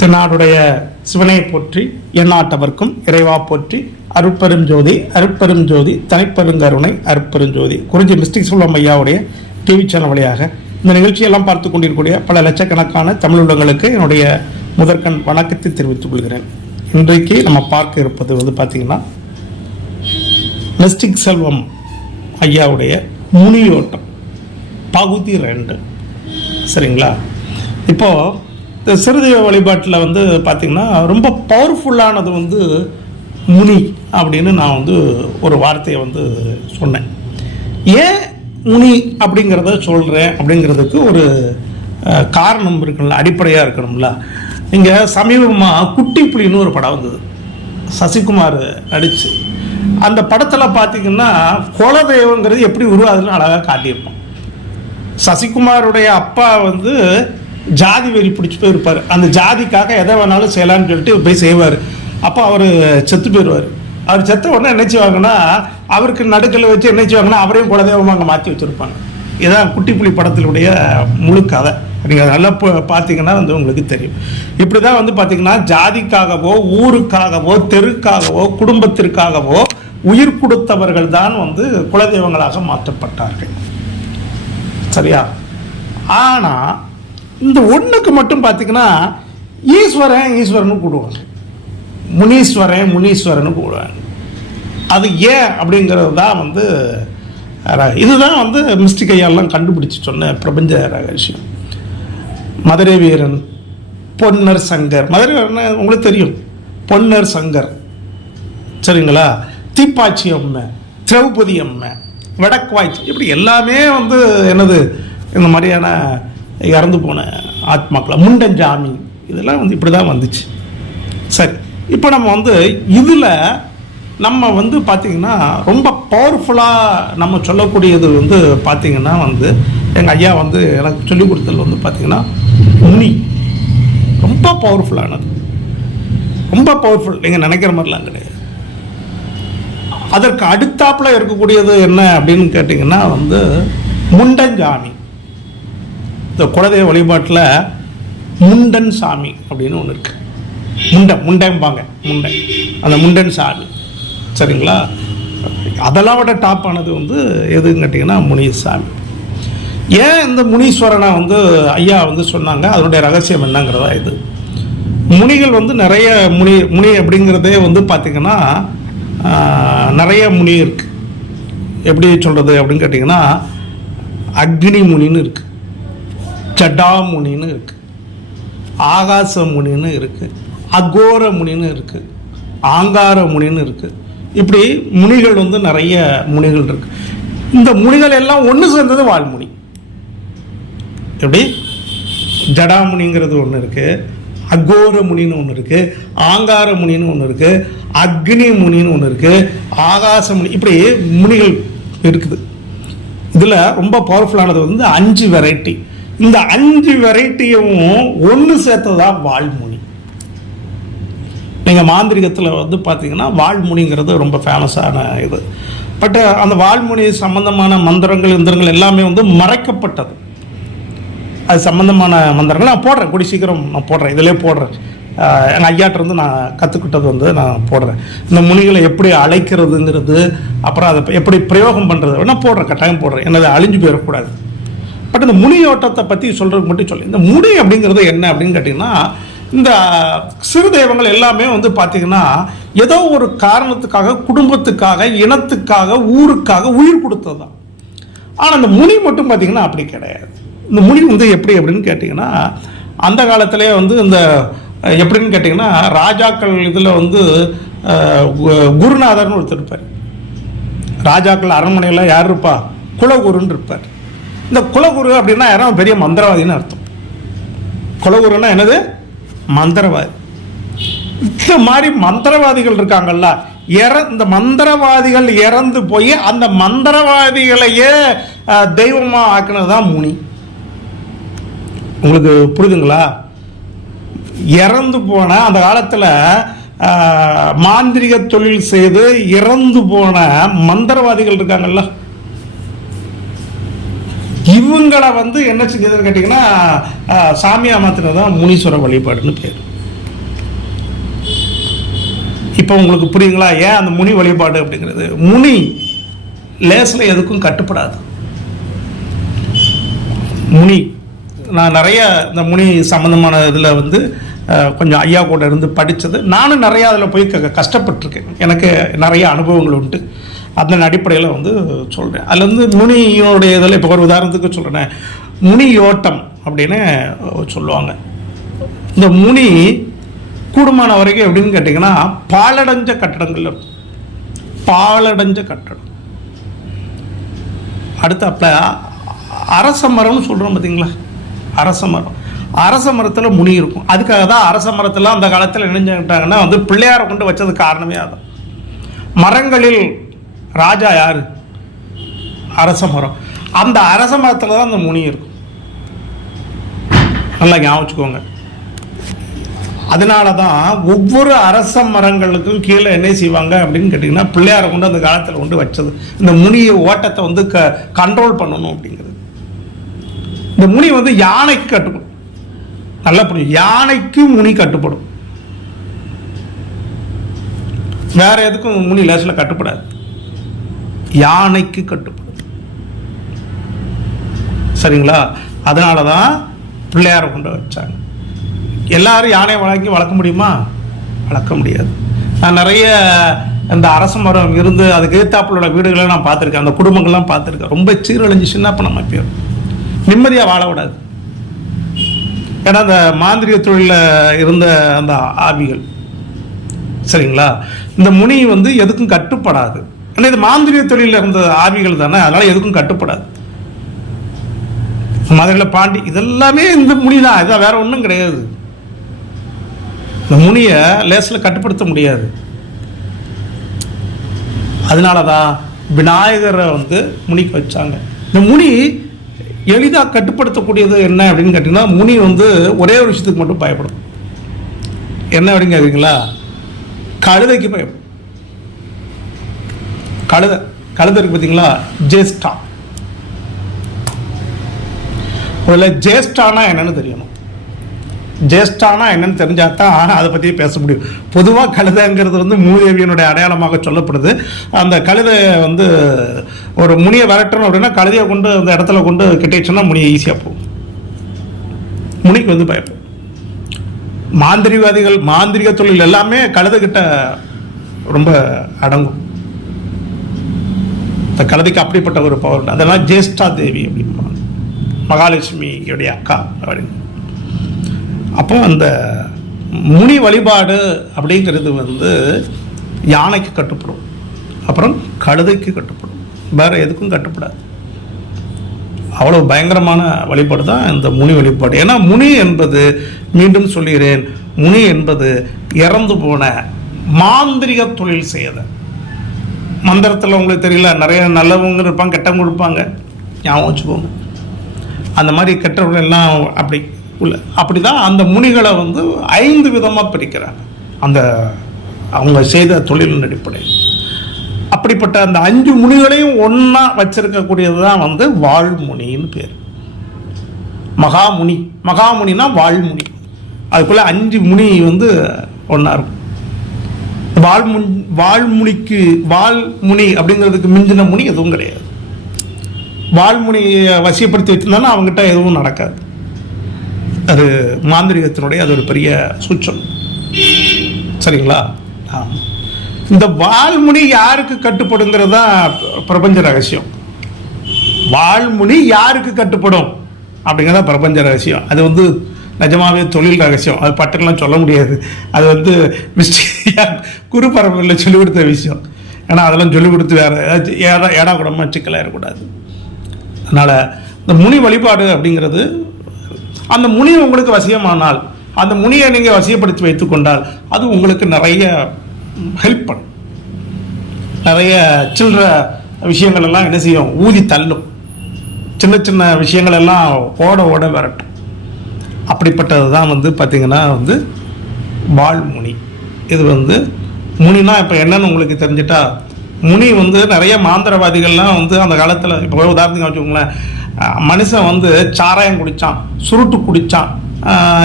தென்னாடுடைய சிவனை போற்றி எண்ணாட்டவர்க்கும் இறைவா போற்றி அருட்பெரும் ஜோதி அருட்பெரும் ஜோதி தனிப்பெருங்கருணை அருட்பெரும் ஜோதி. குறிஞ்சி மிஸ்டிக் செல்வம் ஐயாவுடைய டிவி சேனல் வழியாக இந்த நிகழ்ச்சியெல்லாம் பார்த்து கொண்டிருக்கக்கூடிய பல லட்சக்கணக்கான தமிழுள்ளங்களுக்கு என்னுடைய முதற்கண் வணக்கத்தை தெரிவித்துக் கொள்கிறேன். இன்றைக்கு நம்ம பார்க்க இருப்பது வந்து பார்த்திங்கன்னா மிஸ்டிக் செல்வம் ஐயாவுடைய முனியோட்டம் பகுதி ரெண்டு. சரிங்களா? இப்போது இந்த சிறுதெய்வ வழிபாட்டில் வந்து பார்த்திங்கன்னா ரொம்ப பவர்ஃபுல்லானது வந்து முனி அப்படின்னு நான் வந்து ஒரு வார்த்தையை வந்து சொன்னேன். ஏன் முனி அப்படிங்கிறத சொல்கிறேன் அப்படிங்கிறதுக்கு ஒரு காரணம் இருக்கணும்ல அடிப்படையாக இருக்கணும்ல. இங்கே சமீபமாக குட்டி புலின்னு ஒரு படம் வந்தது. சசிகுமார் நடிச்சு. அந்த படத்தில் பார்த்திங்கன்னா குலதெய்வங்கிறது எப்படி உருவாதுன்னு அழகாக காட்டியிருப்போம் சசிகுமாருடைய அப்பா வந்து ஜாதி வெறி பிடிச்சி போயிருப்பார் அந்த ஜாதிக்காக எதை வேணாலும் செய்யலாம்னு சொல்லிட்டு போய் செய்வார். அப்போ அவர் செத்து போயிடுவார். அவர் செத்த உடனே என்ன செய்வாங்கன்னா அவருக்கு நடுக்கல்ல வச்சு என்ன செய்வாங்கன்னா அவரையும் குலதெய்வமாக அங்கே மாற்றி வச்சுருப்பாங்க. இதான் குட்டி புலி படத்தினுடைய முழு கதை. நீங்கள் நல்லா பார்த்தீங்கன்னா வந்து உங்களுக்கு தெரியும். இப்படி தான் வந்து பார்த்தீங்கன்னா ஜாதிக்காகவோ ஊருக்காகவோ தெருக்காகவோ குடும்பத்திற்காகவோ உயிர் கொடுத்தவர்கள் தான் வந்து குலதெய்வங்களாக மாற்றப்பட்டார்கள். சரியா? ஆனால் இந்த ஒன்றுக்கு மட்டும் பார்த்தீங்கன்னா ஈஸ்வரன் ஈஸ்வரன் கூடுவாங்க. முனீஸ்வரன் முனீஸ்வரன் கூடுவாங்க. அது ஏன் அப்படிங்கிறது தான் வந்து ர- இதுதான் வந்து மிஸ்டிக் ஐயாலாம் கண்டுபிடிச்சு சொன்ன பிரபஞ்ச ரகசியம். மதுரை வீரன் பொன்னர் சங்கர். மதுரை வீரன் உங்களுக்கு தெரியும். பொன்னர் சங்கர். சரிங்களா? தீப்பாச்சி அம்மை திரௌபதி அம்மை வடக்குவாய்ச்சி. இப்படி எல்லாமே வந்து என்னது இந்த மாதிரியான இறந்து போன ஆத்மாக்களை முண்டன் ஜாமி இதெல்லாம் வந்து இப்படி தான் வந்துச்சு. சரி இப்போ நம்ம வந்து இதில் நம்ம வந்து பார்த்திங்கன்னா ரொம்ப பவர்ஃபுல்லாக நம்ம சொல்லக்கூடியது வந்து பார்த்திங்கன்னா வந்து எங்கள் ஐயா வந்து எனக்கு சொல்லிக் கொடுத்தது வந்து பார்த்திங்கன்னா முனி ரொம்ப பவர்ஃபுல்லானது ரொம்ப பவர்ஃபுல் நீங்கள் நினைக்கிற மாதிரிலாம் கிடையாது. அதற்கு அடுத்தாப்பில் இருக்கக்கூடியது என்ன அப்படின்னு கேட்டிங்கன்னா வந்து முண்டஞ்சாமி. இந்த குலதெய்வ வழிபாட்டில் முண்டன் சாமி அப்படின்னு ஒன்று இருக்குது முண்டை முண்டம்பாங்க முண்டை அந்த முண்டன் சாமி. சரிங்களா? அதெல்லாம் விட டாப் ஆனது வந்து எதுன்னு கேட்டிங்கன்னா முனீசாமி ஏன் இந்த முனீஸ்வரனை வந்து ஐயா வந்து சொன்னாங்க? அதனுடைய ரகசியம் என்னங்கிறதா இது. முனிகள் வந்து நிறைய முனி முனி அப்படிங்கிறதே வந்து பார்த்திங்கன்னா நிறைய முனி இருக்குது எப்படி சொல்கிறது அப்படின்னு கேட்டிங்கன்னா அக்னி முனின்னு இருக்குது ஜடாமுனின்னு இருக்குது ஆகாச முனின்னு இருக்குது அகோர முனின்னு இருக்குது ஆங்கார முனின்னு இருக்குது இப்படி முனிகள் வந்து நிறைய முனிகள் இருக்குது இந்த முனிகள் எல்லாம் ஒன்று சேர்ந்தது வால்முனி. எப்படி? ஜடாமுனிங்கிறது ஒன்று இருக்குது அகோர முனின்னு ஒன்று இருக்குது ஆங்கார முனின்னு ஒன்று இருக்குது அக்னி முனின்னு ஒன்று இருக்குது ஆகாச முனி இப்படி முனிகள் இருக்குது. இதில் ரொம்ப பவர்ஃபுல்லானது வந்து அஞ்சு வெரைட்டி இந்த அஞ்சு வெரைட்டியும் ஒன்று சேர்த்ததா வாழ்மொழி நீங்கள் மாந்திரிகத்தில் வந்து பார்த்தீங்கன்னா வால்முனிங்கிறது ரொம்ப ஃபேமஸான இது. பட் அந்த வாழ்மொழி சம்பந்தமான மந்திரங்கள் இந்திரங்கள் எல்லாமே வந்து மறைக்கப்பட்டது. அது சம்மந்தமான மந்திரங்கள் நான் போடுறேன். கூடி சீக்கிரம் நான் போடுறேன். இதிலே போடுறேன். எங்கள் ஐயாட்டிருந்து நான் கற்றுக்கிட்டது வந்து நான் போடுறேன். இந்த முனிகளை எப்படி அழைக்கிறதுங்கிறது அப்புறம் அதை எப்படி பிரயோகம் பண்ணுறது நான் போடுறேன். கட்டாயம் போடுறேன். என்னது அழிஞ்சு போயிடக்கூடாது. பட் இந்த முனியோட்டத்தை பற்றி சொல்கிறதுக்கு மட்டும் சொல்லி. இந்த முனி அப்படிங்கிறது என்ன அப்படின்னு கேட்டிங்கன்னா இந்த சிறு தெய்வங்கள் எல்லாமே வந்து பார்த்திங்கன்னா ஏதோ ஒரு காரணத்துக்காக குடும்பத்துக்காக இனத்துக்காக ஊருக்காக உயிர் கொடுத்தது தான் ஆனால் இந்த முனி மட்டும் பார்த்தீங்கன்னா அப்படி கிடையாது. இந்த முனி வந்து எப்படி அப்படின்னு கேட்டிங்கன்னா அந்த காலத்திலே வந்து இந்த எப்படின்னு கேட்டிங்கன்னா ராஜாக்கள் இதில் வந்து குருநாதர்னு ஒருத்தர் இருப்பார். ராஜாக்கள் அரண்மனையில் யார் இருப்பா? குலகுருன்னு இருப்பார். இந்த குலகுரு அப்படின்னா யாரும் பெரிய மந்திரவாதின்னு அர்த்தம். குலகுருன்னா என்னது? மந்திரவாதி. இந்த மாதிரி மந்திரவாதிகள் இருக்காங்கல்ல இற இந்த மந்திரவாதிகள் இறந்து போய் அந்த மந்திரவாதிகளையே தெய்வமாக ஆக்கினது ஆக்குனது தான் முனி. உங்களுக்கு புரியுதுங்களா இறந்து போன அந்த காலத்தில் மாந்திரிக தொழில் செய்து இறந்து போன மந்திரவாதிகள் இருக்காங்கல்ல இவங்களை வந்து என்ன செஞ்சதுன்னு கேட்டிங்கன்னா சாமியா மாத்தினது தான் முனீஸ்வர வழிபாடுன்னு பேர். இப்போ உங்களுக்கு புரியுங்களா ஏன் அந்த முனி வழிபாடு அப்படிங்கிறது? முனி லேசில் எதுக்கும் கட்டுப்படாது. முனி. நான் நிறைய இந்த முனி சம்மந்தமான இதில் வந்து கொஞ்சம் ஐயா கூட இருந்து படித்தது நானும் நிறையா அதில் போய் க கஷ்டப்பட்டிருக்கேன். எனக்கு நிறைய அனுபவங்கள் உண்டு. அதன் அடிப்படையில் வந்து சொல்கிறேன் அதில் வந்து முனியோடைய இதில் இப்போ ஒரு உதாரணத்துக்கு சொல்கிறேன் முனி யோட்டம் அப்படின்னு சொல்லுவாங்க. இந்த முனி கூடுமான வரைக்கும் எப்படின்னு கேட்டிங்கன்னா பாலடைஞ்ச கட்டடங்கள். இருக்கும் பாலடைஞ்ச கட்டடம் அடுத்தாப்புல அரச மரம்னு சொல்கிறோம் பார்த்தீங்களா அரச மரம். அரச மரத்தில் முனி இருக்கும். அதுக்காக தான் அரச மரத்தில் அந்த காலத்தில் இணைஞ்சுக்கிட்டாங்கன்னா வந்து பிள்ளையாரை கொண்டு வச்சது காரணமே அதான். மரங்களில் ராஜா யார்? அரச மரம். அந்த அரச மரத்தில் தான் அந்த முனி இருக்கும். நல்லா ஞாபகம் வச்சுக்கோங்க. அதனால தான் ஒவ்வொரு அரச மரங்களுக்கும் கீழே என்ன செய்வாங்க அப்படின்னு கேட்டிங்கன்னா பிள்ளையாரை கொண்டு அந்த காலத்தில் கொண்டு வச்சது. இந்த முனியை ஓட்டத்தை வந்து க கண்ட்ரோல் பண்ணணும் அப்படிங்கிறது. இந்த முனி வந்து யானைக்கு கட்டுப்படும். நல்லா புரியும். யானைக்கு முனி கட்டுப்படும். வேற எதுக்கும் முனி லேசில் கட்டுப்படாது. யானைக்கு கட்டுப்படுது சரிங்களா? அதனால தான் பிள்ளையாரை கொண்டு வச்சாங்க. எல்லாரும் யானையை வழங்கி வளர்க்க முடியுமா? வளர்க்க முடியாது. நான் நிறைய இந்த அரச மரம் இருந்து அதுக்கு எதிர்த்தாப்புல வீடுகளை நான் பார்த்துருக்கேன். அந்த குடும்பங்கள்லாம் பார்த்துருக்கேன். ரொம்ப சீரழிஞ்சு சின்ன பண்ண போயிடும் நிம்மதியாக வாழ விடாது. ஏன்னா அந்த மாந்திரிக தொழிலில் இருந்த அந்த ஆவிகள். சரிங்களா? இந்த முனி வந்து எதுக்கும் கட்டுப்படாது. ஏன்னா இது மாந்திரிய தொழிலில் இருந்த ஆவிகள் தானே அதனால எதுக்கும் கட்டுப்படாது. மதுரையில் பாண்டி இதெல்லாமே இந்த முனி தான் இதான் வேற ஒன்றும் கிடையாது. இந்த முனியை லேசில் கட்டுப்படுத்த முடியாது. அதனால தான் விநாயகரை வந்து முனிக்கு வச்சாங்க. இந்த முனி எளிதாக கட்டுப்படுத்தக்கூடியது என்ன அப்படின்னு கேட்டிங்கன்னா முனி வந்து ஒரே ஒரு விஷயத்துக்கு மட்டும் பயப்படும். என்ன அப்படின்னு கேட்குறீங்களா கழுதைக்கு பயப்படும். கழுத கழுதை இருக்கு பார்த்தீங்களா ஜேஸ்டா முதல்ல ஜேஷ்டானா என்னன்னு தெரியணும். ஜேஷ்டானா என்னன்னு தெரிஞ்சா தான் அதை பற்றி பேச முடியும். பொதுவாக கழுதைங்கிறது வந்து மூதேவியனுடைய அடையாளமாக சொல்லப்படுது. அந்த கழுதை வந்து ஒரு முனியை விரட்டணும் அப்படின்னா கழுதையை கொண்டு அந்த இடத்துல கொண்டு கிட்டேச்சுன்னா முனியை ஈஸியாக போகும். முனிக்கு வந்து பயப்படும். மாந்திரிகவாதிகள் மாந்திரிக தொழில் எல்லாமே கழுதுகிட்ட ரொம்ப அடங்கும். அந்த கழுதைக்கு அப்படிப்பட்ட ஒரு பவர் அதெல்லாம் ஜேஷ்டா தேவி அப்படிம்பாங்க. மகாலட்சுமியுடைய அக்கா அப்படின்னு அப்போ அந்த முனி வழிபாடு அப்படிங்கிறது வந்து யானைக்கு கட்டுப்படும். அப்புறம் கழுதைக்கு கட்டுப்படும். வேறு எதுக்கும் கட்டுப்படாது. அவ்வளோ பயங்கரமான வழிபாடு தான் இந்த முனி வழிபாடு. ஏன்னா முனி என்பது மீண்டும் சொல்கிறேன் முனி என்பது இறந்து போன மாந்திரிக தொழில் செய்த மந்திரத்தில் உங்களுக்கு தெரியல நிறைய நல்லவங்க இருப்பாங்க கெட்டவங்க இருப்பாங்க. ஞாபகம் வச்சுக்கோங்க. அந்த மாதிரி கெட்டவர்கள் எல்லாம் அப்படி உள்ள அப்படி தான் அந்த முனிகளை வந்து ஐந்து விதமாக பிரிக்கிறாங்க. அந்த அவங்க செய்த தொழிலின் அடிப்படையில். அப்படிப்பட்ட அந்த அஞ்சு முனிகளையும் ஒன்றா வச்சிருக்கக்கூடியது தான் வந்து வாழ்முனின்னு பேர். மகாமுனி. மகாமுனினா வாழ்முனி அதுக்குள்ளே அஞ்சு முனி வந்து ஒன்றா இருக்கும். வாழ்முன் வாழ்முனிக்கு வாழ்முனி அப்படிங்கிறதுக்கு மிஞ்சின முனி எதுவும் கிடையாது. வாழ்முனியை வசியப்படுத்தி வச்சிருந்தாலும் அவங்ககிட்ட எதுவும் நடக்காது. அது மாந்திரிகத்தினுடைய அது ஒரு பெரிய சூச்சம் சரிங்களா? ஆமாம் இந்த வால்முனி யாருக்கு கட்டுப்படுங்கிறது தான் பிரபஞ்ச ரகசியம். வால்முனி யாருக்கு கட்டுப்படும் அப்படிங்கிறத பிரபஞ்ச ரகசியம். அது வந்து நிஜமாவே தொழில் ரகசியம். அது பட்டுக்கெல்லாம் சொல்ல முடியாது. அது வந்து மிஸ்டி குரு பரம்பரையில் சொல்லிக் கொடுத்த விஷயம். ஏன்னா அதெல்லாம் சொல்லிக் கொடுத்து வேற ஏதாச்சும் ஏடா ஏடா கூடமா சிக்கலாக இருக்கக்கூடாது. அதனால் இந்த முனி வழிபாடு அப்படிங்கிறது அந்த முனி உங்களுக்கு வசியமானால் அந்த முனியை நீங்கள் வசியப்படுத்தி வைத்துக்கொண்டால் அது உங்களுக்கு நிறைய ஹெல்ப் பண்ணும். நிறைய சில்லற விஷயங்கள் எல்லாம் என்ன செய்யும்? ஊதி தள்ளும். சின்ன சின்ன விஷயங்கள் எல்லாம் ஓட ஓட விரட்டும். அப்படிப்பட்டது தான் வந்து பார்த்திங்கன்னா வந்து வாழ்முனி. இது வந்து முனினா இப்போ என்னன்னு உங்களுக்கு தெரிஞ்சிட்டா முனி வந்து நிறைய மாந்திரவாதிகள்லாம் வந்து அந்த காலத்தில் இப்போ உதாரணத்துக்கு வச்சுக்கோங்களேன் மனுஷன் வந்து சாராயம் குடித்தான் சுருட்டு குடித்தான்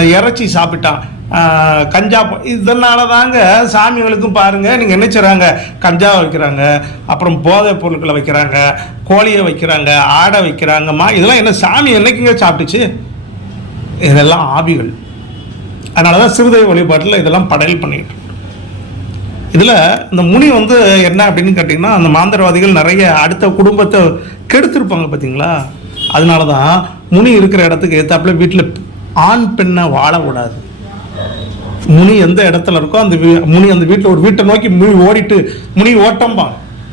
இறைச்சி சாப்பிட்டான் கஞ்சா இதனால தாங்க சாமிகளுக்கும் பாருங்கள் நீங்கள் என்ன செய்கிறாங்க கஞ்சா வைக்கிறாங்க அப்புறம் போதைப் பொருட்களை வைக்கிறாங்க கோழியை வைக்கிறாங்க ஆடை வைக்கிறாங்கம்மா இதெல்லாம் என்ன சாமி என்னைக்குங்க சாப்பிட்டுச்சு? இதெல்லாம் ஆவிகள். அதனால தான் சிறுதெய்வ வழிபாட்டில் இதெல்லாம் படையல் பண்ணிக்கிட்டு இதில் இந்த முனி வந்து என்ன அப்படின்னு கேட்டிங்கன்னா அந்த மாந்திரவாதிகள் நிறைய அடுத்த குடும்பத்தை கெடுத்திருப்பாங்க பார்த்தீங்களா அதனால தான் முனி இருக்கிற இடத்துக்கு ஏற்றாப்புல வீட்டில் ஆண் பெண்ணை வாழக்கூடாது முனி எந்த இடத்துல இருக்கோ அந்த வீ- முனி அந்த வீட்டில் ஒரு வீட்டை நோக்கி முனி ஓடிட்டு முனி ஓட்டம்பா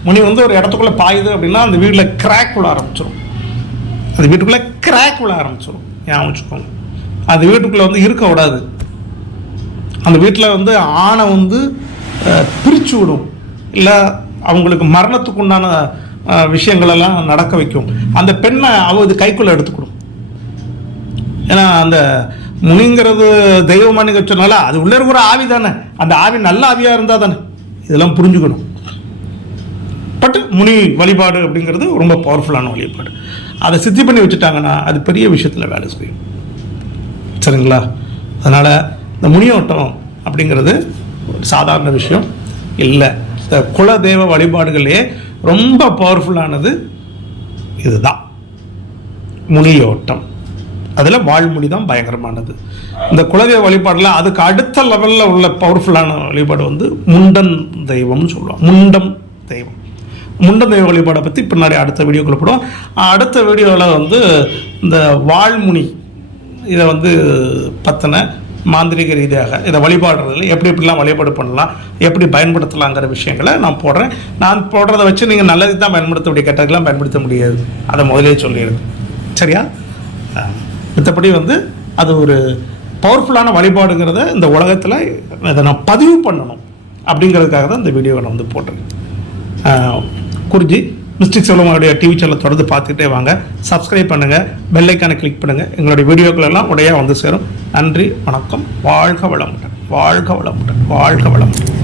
முனி வந்து ஒரு இடத்துக்குள்ளே பாயுது அப்படின்னா அந்த வீட்டில் கிராக் விழ ஆரம்பிச்சிடும் அந்த வீட்டுக்குள்ளே கிராக் விழ ஆரம்பிச்சிடும் ஞாபகம் வச்சுக்கோங்க. அந்த வீட்டுக்குள்ளே வந்து இருக்க விடாது. அந்த வீட்டில் வந்து ஆணை வந்து பிரிச்சு விடும். இல்லை அவங்களுக்கு மரணத்துக்கு உண்டான விஷயங்களெல்லாம் நடக்க வைக்கும். அந்த பெண்ணை அவ இது கைக்குள்ளே எடுத்துக்கிடும். ஏன்னா அந்த முனிங்கிறது தெய்வமா நீங்க சொன்னால அது உள்ள இருக்கிற ஆவி தானே. அந்த ஆவி நல்ல ஆவியாக இருந்தால் தானே. இதெல்லாம் புரிஞ்சுக்கணும். பட் முனி வழிபாடு அப்படிங்கிறது ரொம்ப பவர்ஃபுல்லான வழிபாடு. அதை சித்தி பண்ணி வச்சுட்டாங்கன்னா அது பெரிய விஷயத்தில் வேலை செய்யும். சரிங்களா? அதனால் இந்த முனியோட்டம் அப்படிங்கிறது சாதாரண விஷயம். இல்லை. இந்த குலதெய்வ வழிபாடுகளே ரொம்ப பவர்ஃபுல்லானது இதுதான். முனியோட்டம். அதில் வாழ்மொழி தான் பயங்கரமானது. இந்த குலதெய்வ வழிபாடில் அதுக்கு அடுத்த லெவலில் உள்ள பவர்ஃபுல்லான வழிபாடு வந்து முண்டன் தெய்வம்னு சொல்லுவாங்க. முண்டம் தெய்வம். முண்டன் தெய்வ வழிபாடை பற்றி பின்னாடி அடுத்த வீடியோக்குள்ள போடுவோம். அடுத்த வீடியோவில் வந்து இந்த வாழ்முனி இதை வந்து பற்றின மாந்திரிக ரீதியாக இதை வழிபாடுறதுல எப்படி எப்படிலாம் வழிபாடு பண்ணலாம் எப்படி பயன்படுத்தலாங்கிற விஷயங்களை நான் போடுறேன். நான் போடுறதை வச்சு நீங்கள் நல்லதுக்கு தான் பயன்படுத்த முடியும் கெட்டதுக்கெல்லாம் பயன்படுத்த முடியாது. அதை முதலே சொல்லிடுது சரியா? மற்றபடி வந்து அது ஒரு பவர்ஃபுல்லான வழிபாடுங்கிறத இந்த உலகத்தில் இதை நான் பதிவு பண்ணணும். அப்படிங்கிறதுக்காக தான் இந்த வீடியோவை நான் வந்து போட்டிருக்கேன். குருஜி குறிஞ்சி மிஸ்டிக் செல்வங்களுடைய டிவி சேனலை தொடர்ந்து பார்த்துக்கிட்டே வாங்க. சப்ஸ்கிரைப் பண்ணுங்கள் பெல்லைக்கானை கிளிக் பண்ணுங்கள் எங்களுடைய வீடியோக்கள் எல்லாம் உடையாக வந்து சேரும். நன்றி வணக்கம். வாழ்க வளமுடன். வாழ்க வளமுடன். வாழ்க வளமுடன்.